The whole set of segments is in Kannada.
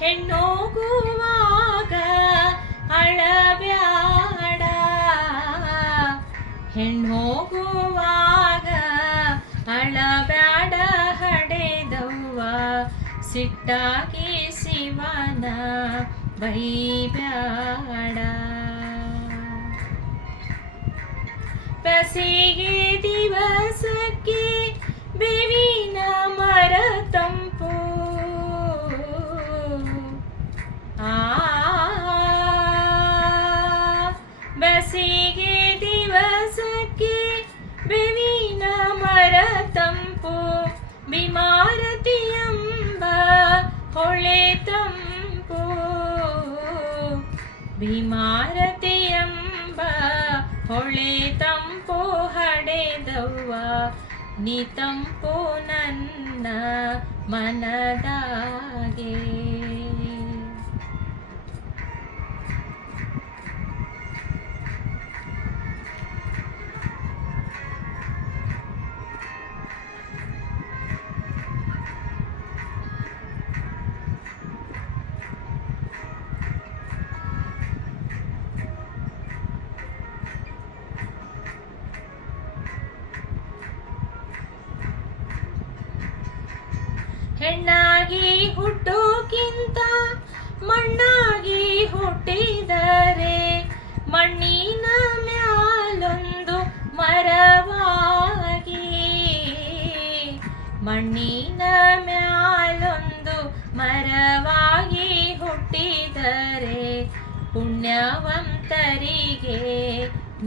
ಹೆಣ್ಣೋಗುವಾಗ ಅಳಬ್ಯಾಡ, ಹೆಣ್ಣೋಗುವಾಗ ಅಳಬ್ಯಾಡ, ಹಡೆದವ್ವ ಸಿಟ್ಟಾಗಿ ಶಿವನ ಬೈಬ್ಯಾಡ. ಬೇಸಿಗೆ ದಿವಸಕ್ಕೆ ಬೇವಿನ ಮರ ತಂಪು, ಬೇಸಿಗೆ ದಿವಸಕ್ಕೆ ಬೇವಿನ ಮರ ತಂಪು, ಭೀಮಾರತಿಯೆಂಬ ಹೊಳೆ ತಂಪು, ಭೀಮಾರತಿಯೆಂಬ ಹೊಳೆ ತಂಪು, ಹಡೆದವ್ವ ನೀ ತಂಪು ನನ್ನ ಮನದಾಗೆ. ಹೆಣ್ಣಾಗಿ ಹುಟ್ಟೋಕ್ಕಿಂತ ಮಣ್ಣಾಗಿ ಹುಟ್ಟಿದರೆ ಮಣ್ಣಿನ ಮ್ಯಾಲೊಂದು ಮರವಾಗಿ, ಮಣ್ಣಿನ ಮ್ಯಾಲೊಂದು ಮರವಾಗಿ ಹುಟ್ಟಿದರೆ ಪುಣ್ಯವಂತರಿಗೆ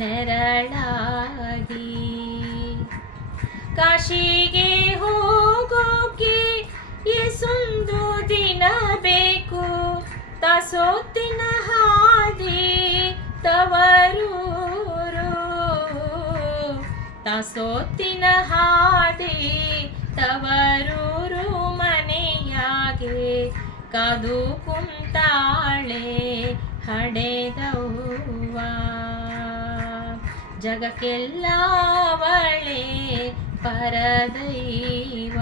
ನೆರಳಾಗಿ. ಕಾಶಿಗೆ ಹೋಗೋಕೆ ಎಷ್ಟೊಂದು ದಿನ ಬೇಕು, ತಾಸೊತ್ತಿನ ಹಾದಿ ತವರೂರು, ತಾಸೊತ್ತಿನ ಹಾದಿ ತವರೂರು, ಮನೆಯಾಗೆ ಕಾದು ಕುಂತಾಳೆ ಹಡೆದವ್ವ. ಜಗಕ್ಕೆಲ್ಲ ಅವಳೇ ಪರದೈವ.